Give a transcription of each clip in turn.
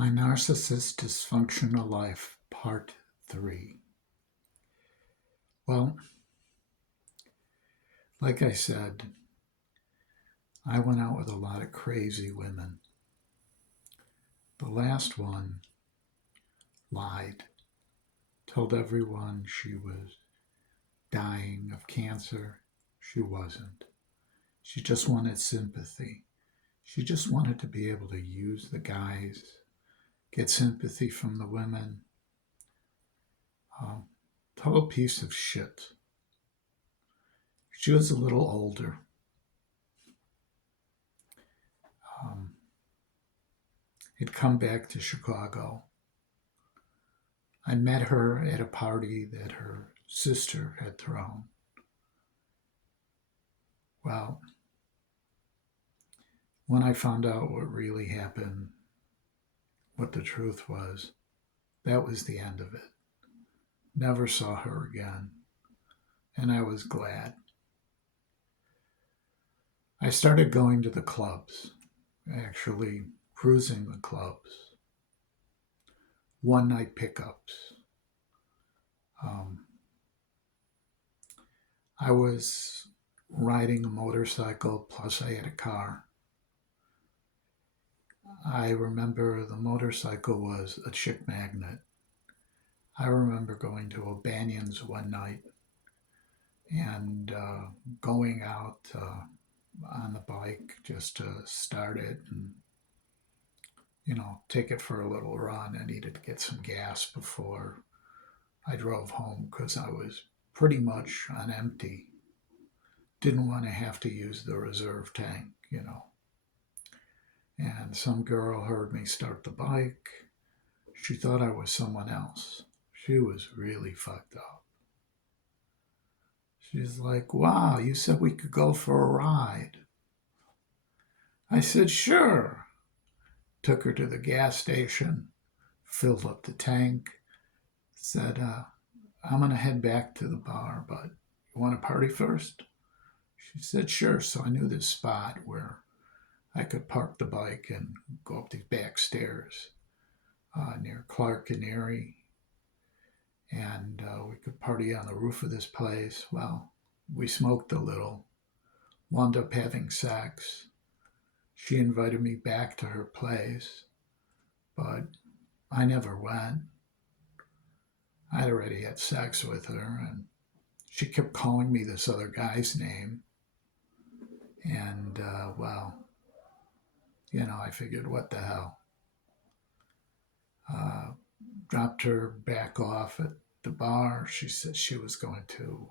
My Narcissist Dysfunctional Life, Part 3. Well, like I said, I went out with a lot of crazy women. The last one lied, told everyone she was dying of cancer. She wasn't. She just wanted sympathy. She just wanted to be able to use the guys, get sympathy from the women. Total piece of shit. She was a little older. Um, had come back to Chicago. I met her at a party that her sister had thrown. Well, when I found out what really happened, what the truth was, that was the end of it. Never saw her again, and I was glad. I started going to the clubs, actually cruising the clubs, one night pickups. Um, I was riding a motorcycle, plus I had a car. I remember the motorcycle was a chick magnet. I remember going to O'Banion's one night and going out on the bike just to start it and, take it for a little run. I needed to get some gas before I drove home because I was pretty much on empty. Didn't want to have to use the reserve tank. And some girl heard me start the bike. She thought I was someone else. She was really fucked up. She's like, wow, you said we could go for a ride. I said, sure. Took her to the gas station, filled up the tank, said, I'm going to head back to the bar, but you want to party first? She said, sure. So I knew this spot where I could park the bike and go up these back stairs near Clark and Erie. And we could party on the roof of this place. Well, we smoked a little, wound up having sex. She invited me back to her place, but I never went. I'd already had sex with her, and she kept calling me this other guy's name. And, I figured, what the hell? Dropped her back off at the bar. She said she was going to,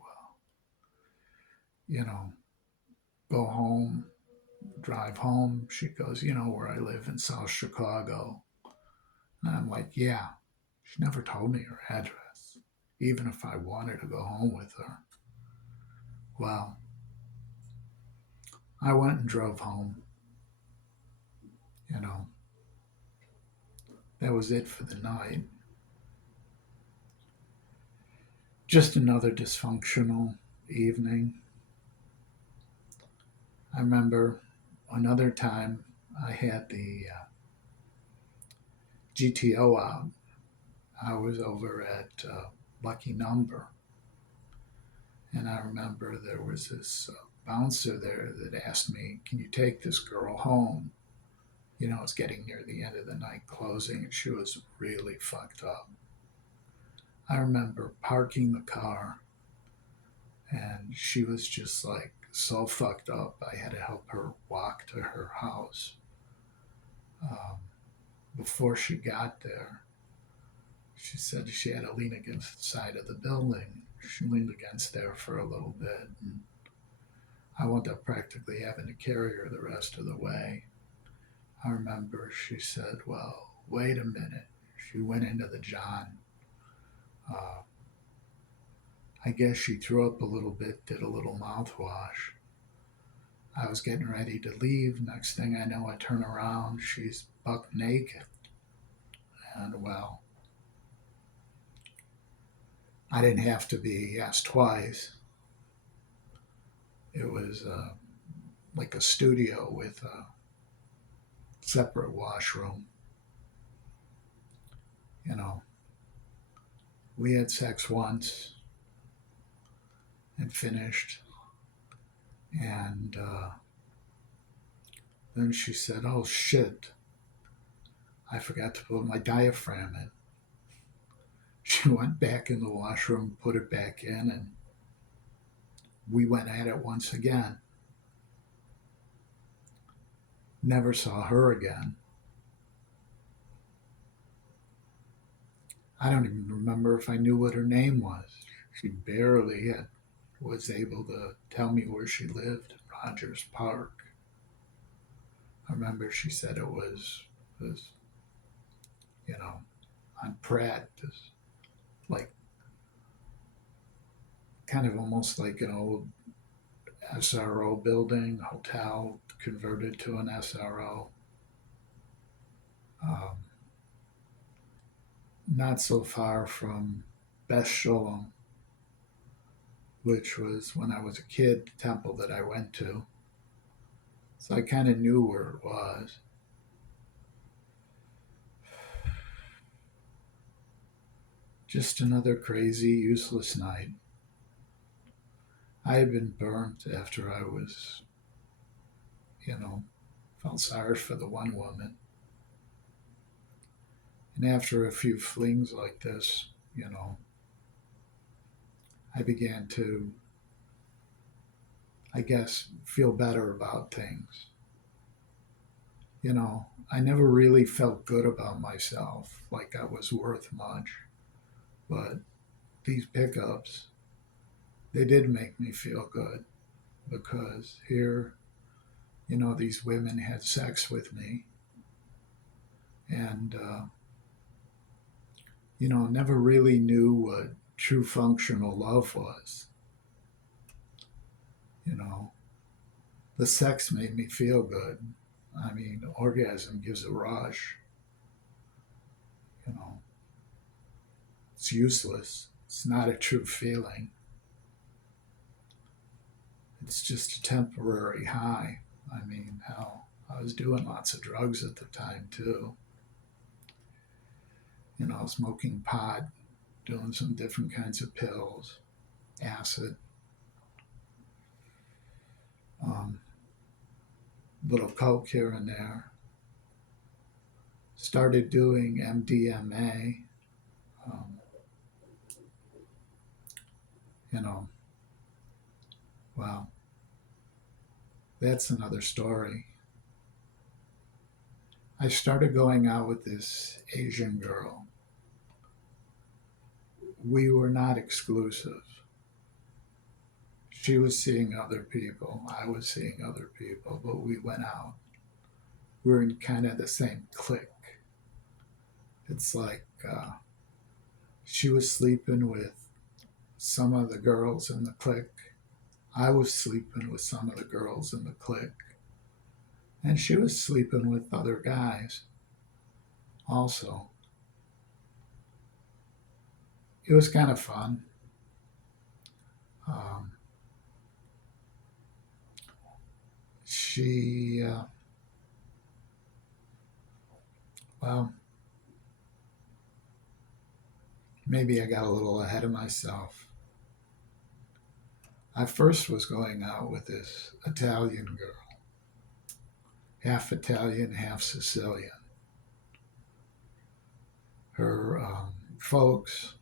go home, drive home. She goes, where I live in South Chicago. And I'm like, yeah. She never told me her address, even if I wanted to go home with her. Well, I went and drove home. That was it for the night. Just another dysfunctional evening. I remember another time I had the GTO out. I was over at Lucky Number. And I remember there was this bouncer there that asked me, can you take this girl home? It's getting near the end of the night closing, and she was really fucked up. I remember parking the car, and she was just like so fucked up. I had to help her walk to her house. Before she got there, she said she had to lean against the side of the building. She leaned against there for a little bit, and I wound up practically having to carry her the rest of the way. I remember she said, well, wait a minute. She went into the John. I guess she threw up a little bit, did a little mouthwash. I was getting ready to leave. Next thing I know, I turn around. She's buck naked. And well, I didn't have to be asked twice. It was like a studio with a separate washroom. You know, we had sex once and finished. And then she said, "Oh shit, I forgot to put my diaphragm in." She went back in the washroom, put it back in, and we went at it once again. Never saw her again. I don't even remember if I knew what her name was. She barely was able to tell me where she lived in Rogers Park. I remember she said it was you know, on Pratt, this, like kind of almost like an old SRO building, hotel converted to an SRO. Um, not so far from Beth Shalom, which was when I was a kid, the temple that I went to. So I kind of knew where it was. Just another crazy, useless night. I had been burnt after I was, you know, felt sorry for the one woman. And after a few flings like this, I began to, I guess, feel better about things. I never really felt good about myself, like I was worth much. But these pickups, they did make me feel good because here, these women had sex with me and, never really knew what true functional love was. You know, the sex made me feel good. I mean, orgasm gives a rush. You know, it's useless. It's not a true feeling. It's just a temporary high. I mean, hell, I was doing lots of drugs at the time too. Smoking pot, doing some different kinds of pills, acid, um, little coke here and there. Started doing MDMA. Um, you know, well, that's another story. I started going out with this Asian girl. We were not exclusive. She was seeing other people. I was seeing other people, but we went out. We're in kind of the same clique. It's like she was sleeping with some of the girls in the clique. I was sleeping with some of the girls in the clique. And she was sleeping with other guys also. It was kind of fun. Um, she, well, maybe I got a little ahead of myself. I first was going out with this Italian girl, half Italian, half Sicilian. Her folks,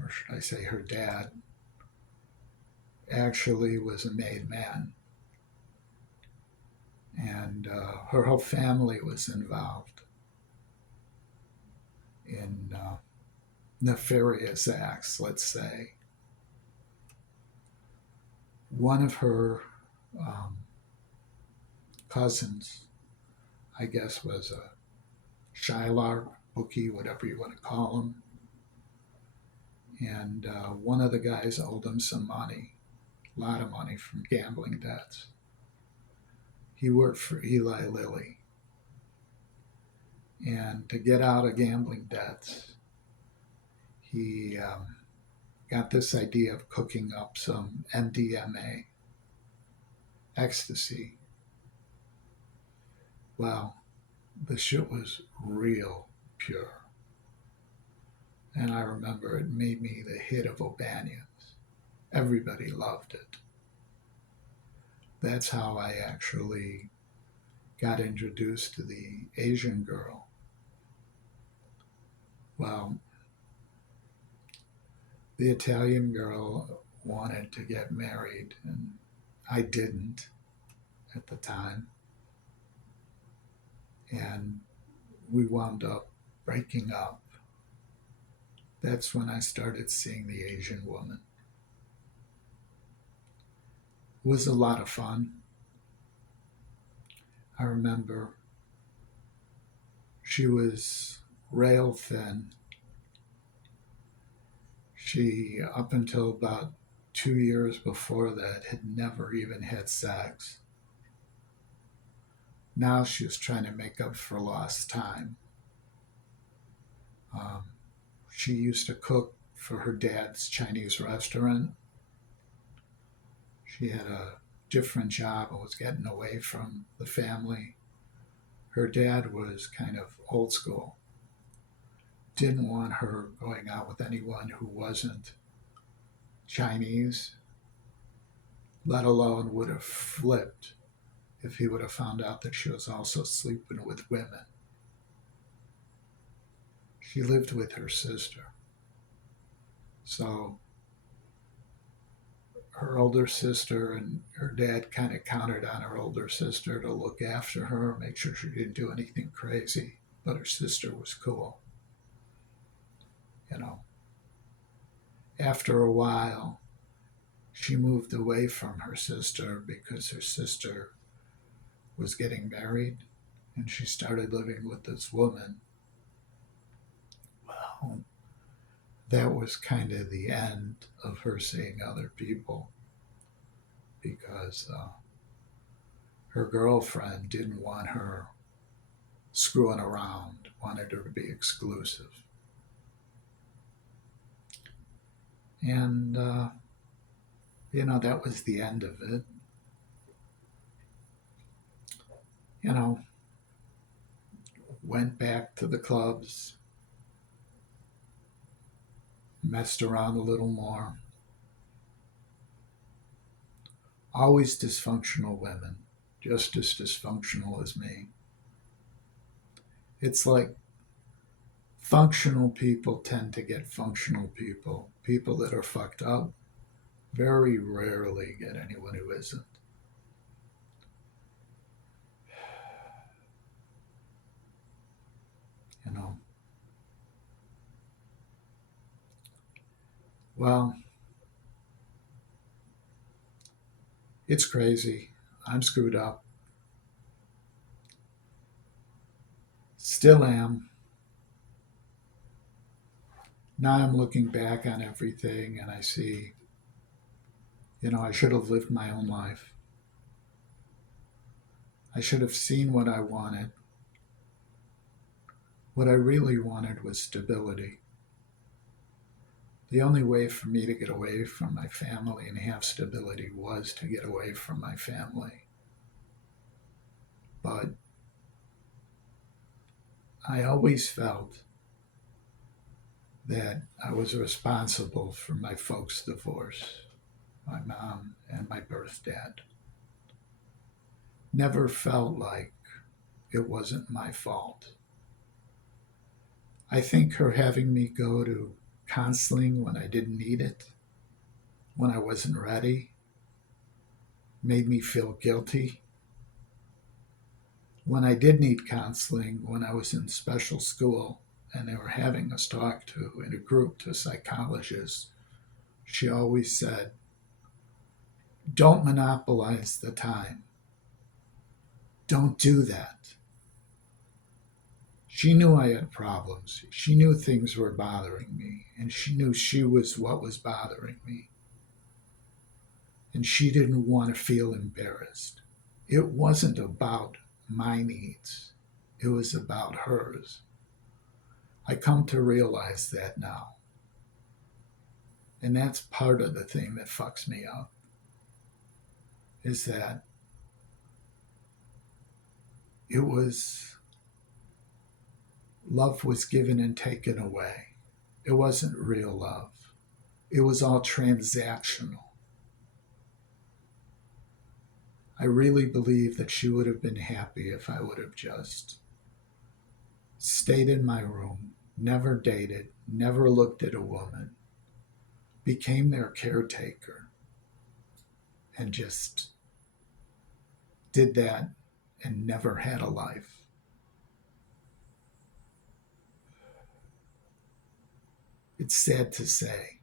or should I say her dad, actually was a made man. And her whole family was involved in nefarious acts, let's say. One of her um, cousins, I guess, was a Shylark, bookie, whatever you want to call him. And one of the guys owed him some money, a lot of money from gambling debts. He worked for Eli Lilly. And to get out of gambling debts, he got this idea of cooking up some MDMA, ecstasy. Well, the shit was real pure. And I remember it made me the hit of O'Banion's. Everybody loved it. That's how I actually got introduced to the Asian girl. Well, the Italian girl wanted to get married, and I didn't at the time. And we wound up breaking up. That's when I started seeing the Asian woman. It was a lot of fun. I remember she was rail thin. She, up until about 2 years before that, had never even had sex. Now she was trying to make up for lost time. Um, she used to cook for her dad's Chinese restaurant. She had a different job and was getting away from the family. Her dad was kind of old school, didn't want her going out with anyone who wasn't Chinese, let alone would have flipped if he would have found out that she was also sleeping with women. She lived with her sister. So her older sister and her dad kind of counted on her older sister to look after her, make sure she didn't do anything crazy. But her sister was cool. You know, after a while, she moved away from her sister because her sister was getting married and she started living with this woman. Well, that was kind of the end of her seeing other people because her girlfriend didn't want her screwing around, wanted her to be exclusive. And, that was the end of it. Went back to the clubs, messed around a little more. Always dysfunctional women, just as dysfunctional as me. It's like functional people tend to get functional people. People that are fucked up very rarely get anyone who isn't. You know. Well, it's crazy. I'm screwed up. Still am. Now I'm looking back on everything and I see, I should have lived my own life. I should have seen what I wanted. What I really wanted was stability. The only way for me to get away from my family and have stability was to get away from my family. But I always felt that I was responsible for my folks' divorce, my mom and my birth dad. Never felt like it wasn't my fault. I think her having me go to counseling when I didn't need it, when I wasn't ready, made me feel guilty. When I did need counseling, when I was in special school and they were having us talk to in a group to a psychologist, she always said, don't monopolize the time. Don't do that. She knew I had problems. She knew things were bothering me, and she knew she was what was bothering me. And she didn't want to feel embarrassed. It wasn't about my needs. It was about hers. I come to realize that now. And that's part of the thing that fucks me up, is that it was love was given and taken away. It wasn't real love. It was all transactional. I really believe that she would have been happy if I would have just stayed in my room, never dated, never looked at a woman, became their caretaker, and just did that and never had a life. It's sad to say,